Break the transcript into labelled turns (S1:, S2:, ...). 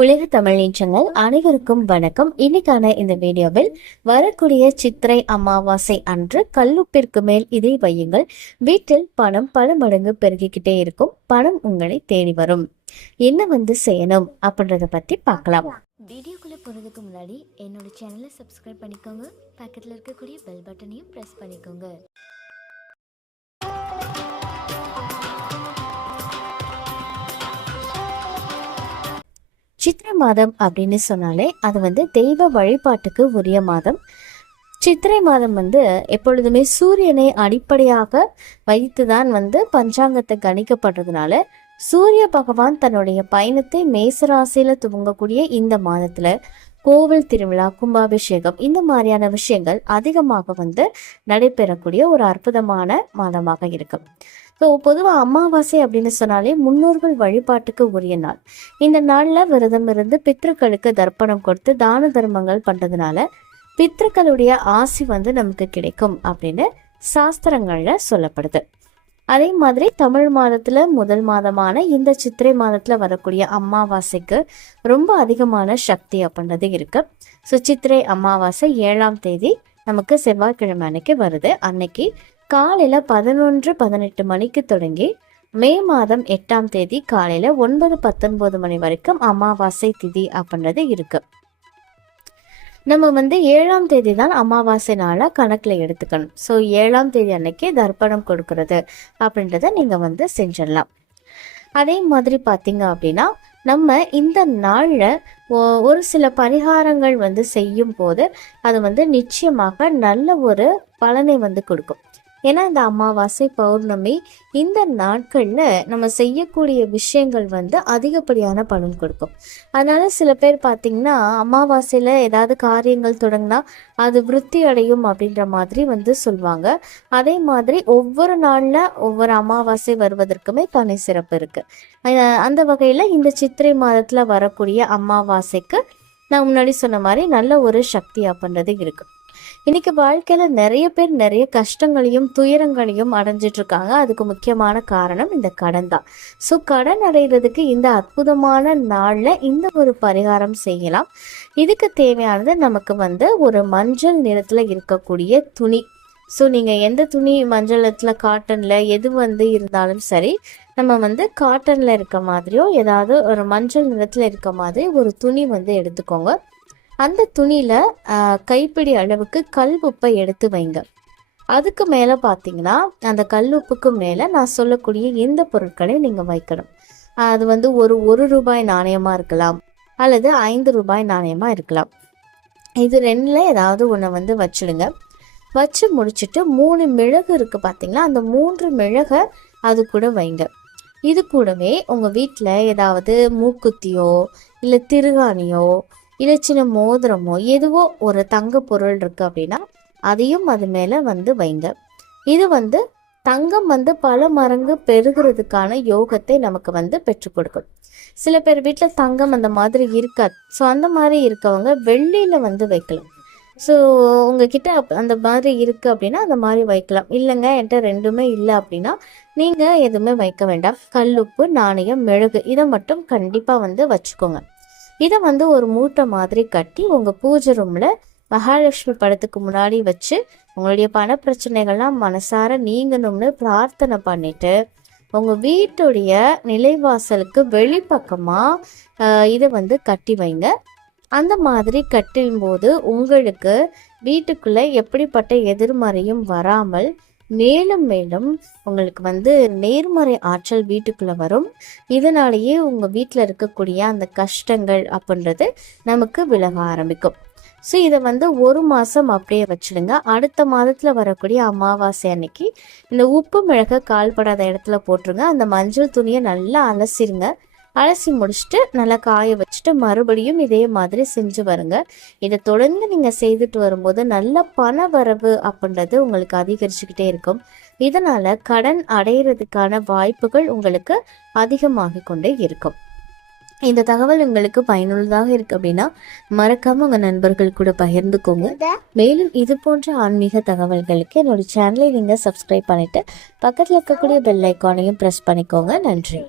S1: உலக தமிழ் நீச்சங்கள் அனைவருக்கும் வணக்கம். இன்னைக்கான இந்த வீடியோவில் வரக்கூடிய சித்திரை அமாவாசை அன்று கல்லுப்பிற்கு மேல் இதை வையுங்கள். வீட்டில் பணம் பல மடங்கு பெருகிக்கிட்டே இருக்கும். பணம் உங்களை தேடி வரும். என்ன வந்து செய்யணும் அப்படின்றத பத்தி பார்க்கலாம்.
S2: வீடியோக்குள்ளே போகிறதுக்கு முன்னாடி என்னோட சேனலை சப்ஸ்கிரைப் பண்ணிக்கோங்க. பக்கத்தில் இருக்கக்கூடிய பெல் பட்டனையும் ப்ரெஸ் பண்ணிக்கோங்க.
S1: சித்திரை மாதம் அப்படின்னு சொன்னாலே அது வந்து தெய்வ வழிபாட்டுக்கு உரிய மாதம். சித்திரை மாதம் வந்து எப்பொழுதுமே சூரியனை அடிப்படையாக வைத்துதான் வந்து பஞ்சாங்கத்தை கணிக்கப்படுறதுனால சூரிய பகவான் தன்னுடைய பயணத்தை மேசராசியில துவங்கக்கூடிய இந்த மாதத்துல கோவில் திருவிழா கும்பாபிஷேகம் இந்த மாதிரியான விஷயங்கள் அதிகமாக வந்து நடைபெறக்கூடிய ஒரு அற்புதமான மாதமாக இருக்கும் ஸோ பொதுவாக அமாவாசை அப்படின்னு சொன்னாலே முன்னோர்கள் வழிபாட்டுக்கு உரிய நாள். இந்த நாளில் விரதம் இருந்து பித்ருக்களுக்கு தர்ப்பணம் கொடுத்து தான தர்மங்கள் பண்ணுறதுனால பித்ருக்களுடைய ஆசி வந்து நமக்கு கிடைக்கும் அப்படின்னு சாஸ்திரங்கள்ல சொல்லப்படுது. அதே மாதிரி தமிழ் மாதத்துல முதல் மாதமான இந்த சித்திரை மாதத்துல வரக்கூடிய அமாவாசைக்கு ரொம்ப அதிகமான சக்தி அப்படின்றது இருக்கு. ஸோ சித்திரை அமாவாசை ஏழாம் தேதி நமக்கு செவ்வாய்க்கிழமை அன்னைக்கு வருது. அன்னைக்கு காலையில் பதினொன்று பதினெட்டு மணிக்கு தொடங்கி மே மாதம் எட்டாம் தேதி காலையில் ஒன்பது பத்தொன்பது மணி வரைக்கும் அமாவாசை திதி அப்படின்றது இருக்கு. நம்ம வந்து ஏழாம் தேதி தான் அமாவாசை நாளாக கணக்கில் எடுத்துக்கணும். ஸோ ஏழாம் தேதி அன்னைக்கு தர்ப்பணம் கொடுக்கறது அப்படின்றத நீங்கள் வந்து செஞ்சிடலாம். அதே மாதிரி பார்த்தீங்க அப்படின்னா நம்ம இந்த நாளில் ஒரு சில பரிகாரங்கள் வந்து செய்யும் போது அது வந்து நிச்சயமாக நல்ல ஒரு பலனை வந்து கொடுக்கும். ஏன்னா இந்த அமாவாசை பௌர்ணமி இந்த நாட்களில் நம்ம செய்யக்கூடிய விஷயங்கள் வந்து அதிகப்படியான பலன் கொடுக்கும். அதனால சில பேர் பார்த்தீங்கன்னா அமாவாசையில் ஏதாவது காரியங்கள் தொடங்கினா அது விருத்தி அடையும் அப்படின்ற மாதிரி வந்து சொல்லுவாங்க அதே மாதிரி ஒவ்வொரு நாளில் ஒவ்வொரு அமாவாசை வருவதற்குமே தனி சிறப்பு இருக்கு. அந்த வகையில் இந்த சித்திரை மாதத்தில் வரக்கூடிய அமாவாசைக்கு நான் முன்னாடி சொன்ன மாதிரி நல்ல ஒரு சக்தி அப்படின்றது இருக்குது இன்னைக்கு வாழ்க்கையில நிறைய பேர் நிறைய கஷ்டங்களையும் துயரங்களையும் அடைஞ்சிட்டு இருக்காங்க அதுக்கு முக்கியமான காரணம் இந்த கடன் தான். ஸோ கடன் அடைகிறதுக்கு இந்த அற்புதமான நாள்ல இந்த ஒரு பரிகாரம் செய்யலாம். இதுக்கு தேவையானது நமக்கு வந்து ஒரு மஞ்சள் நிறத்துல இருக்கக்கூடிய துணி. ஸோ நீங்கள் எந்த துணி மஞ்சள் நிறத்தில் காட்டனில் எது வந்து இருந்தாலும் சரி நம்ம வந்து காட்டனில் இருக்க மாதிரியோ ஏதாவது ஒரு மஞ்சள் நிறத்தில் இருக்க மாதிரி ஒரு துணி வந்து எடுத்துக்கோங்க. அந்த துணியில் கைப்பிடி அளவுக்கு கல் உப்பை எடுத்து வைங்க. அதுக்கு மேலே பார்த்தீங்கன்னா அந்த கல் உப்புக்கு மேலே நான் சொல்லக்கூடிய இந்த பொருட்களை நீங்கள் வைக்கணும். அது வந்து ஒரு ஒரு ரூபாய் நாணயமாக இருக்கலாம் அல்லது ஐந்து ரூபாய் நாணயமாக இருக்கலாம். இது ரெண்டில் ஏதாவது ஒன்று வந்து வச்சிடுங்க. வச்சு முடிச்சுட்டு மூணு மிளகு இருக்குது பார்த்தீங்களா அந்த மூன்று மிளகை அது கூட வைங்க. இது கூடவே உங்கள் வீட்டில் ஏதாவது மூக்குத்தியோ இல்லை திருகாணியோ இல்லை சின்ன மோதிரமோ எதுவோ ஒரு தங்க பொருள் இருக்குது அப்படின்னா அதையும் அது மேலே வந்து வைங்க. இது வந்து தங்கம் வந்து பல மடங்கு பெருகிறதுக்கான யோகத்தை நமக்கு வந்து பெற்றுக் கொடுக்கும். சில பேர் வீட்டில் தங்கம் அந்த மாதிரி இருக்காது. ஸோ அந்த மாதிரி இருக்கவங்க வெள்ளியில் வந்து வைக்கலாம். ஸோ உங்ககிட்ட அப்- அந்த மாதிரி இருக்குது அப்படின்னா அந்த மாதிரி வைக்கலாம். இல்லைங்க என்கிட்ட ரெண்டுமே இல்லை அப்படின்னா நீங்கள் எதுவுமே வைக்க வேண்டாம். கல்லுப்பு நாணயம் மெழுகு இதை மட்டும் கண்டிப்பாக வந்து வச்சுக்கோங்க. இதை வந்து ஒரு மூட்டை மாதிரி கட்டி உங்கள் பூஜை ரூமில் மகாலட்சுமி படத்துக்கு முன்னாடி வச்சு உங்களுடைய பண பிரச்சனைகள்லாம் மனசார நீங்கணும்னு பிரார்த்தனை பண்ணிட்டு உங்கள் வீட்டுடைய நிலைவாசலுக்கு வெளிப்பக்கமாக இதை வந்து கட்டி வைங்க. அந்த மாதிரி கட்டும்போது உங்களுக்கு வீட்டுக்குள்ளே எப்படிப்பட்ட எதிர்மறையும் வராமல் மேலும் மேலும் உங்களுக்கு வந்து நேர்மறை ஆற்றல் வீட்டுக்குள்ளே வரும். இதனாலேயே உங்கள் வீட்டில் இருக்கக்கூடிய அந்த கஷ்டங்கள் அப்படின்றது நமக்கு விலக ஆரம்பிக்கும். ஸோ இதை வந்து ஒரு மாதம் அப்படியே வச்சிடுங்க. அடுத்த மாதத்தில் வரக்கூடிய அமாவாசை அன்னைக்கு இந்த உப்பு மிளகை கால்படாத இடத்துல போட்டுருங்க. அந்த மஞ்சள் துணியை நல்லா அலசிருங்க. அலசி முடிச்சுட்டு நல்லா காய வச்சுட்டு மறுபடியும் இதே மாதிரி செஞ்சு வருங்க இதை தொடர்ந்து நீங்கள் செய்துட்டு வரும்போது நல்ல பண வரவு அப்படின்றது உங்களுக்கு அதிகரிச்சுக்கிட்டே இருக்கும். இதனால கடன் அடையிறதுக்கான வாய்ப்புகள் உங்களுக்கு அதிகமாக கொண்டே இருக்கும். இந்த தகவல் உங்களுக்கு பயனுள்ளதாக இருக்கு அப்படின்னா மறக்காம உங்க நண்பர்கள் கூட பகிர்ந்துக்கோங்க. மேலும் இது போன்ற ஆன்மீக தகவல்களுக்கு என்னோட சேனலை நீங்க சப்ஸ்கிரைப் பண்ணிட்டு பக்கத்தில் இருக்கக்கூடிய பெல் ஐக்கானையும் ப்ரெஸ் பண்ணிக்கோங்க. நன்றி.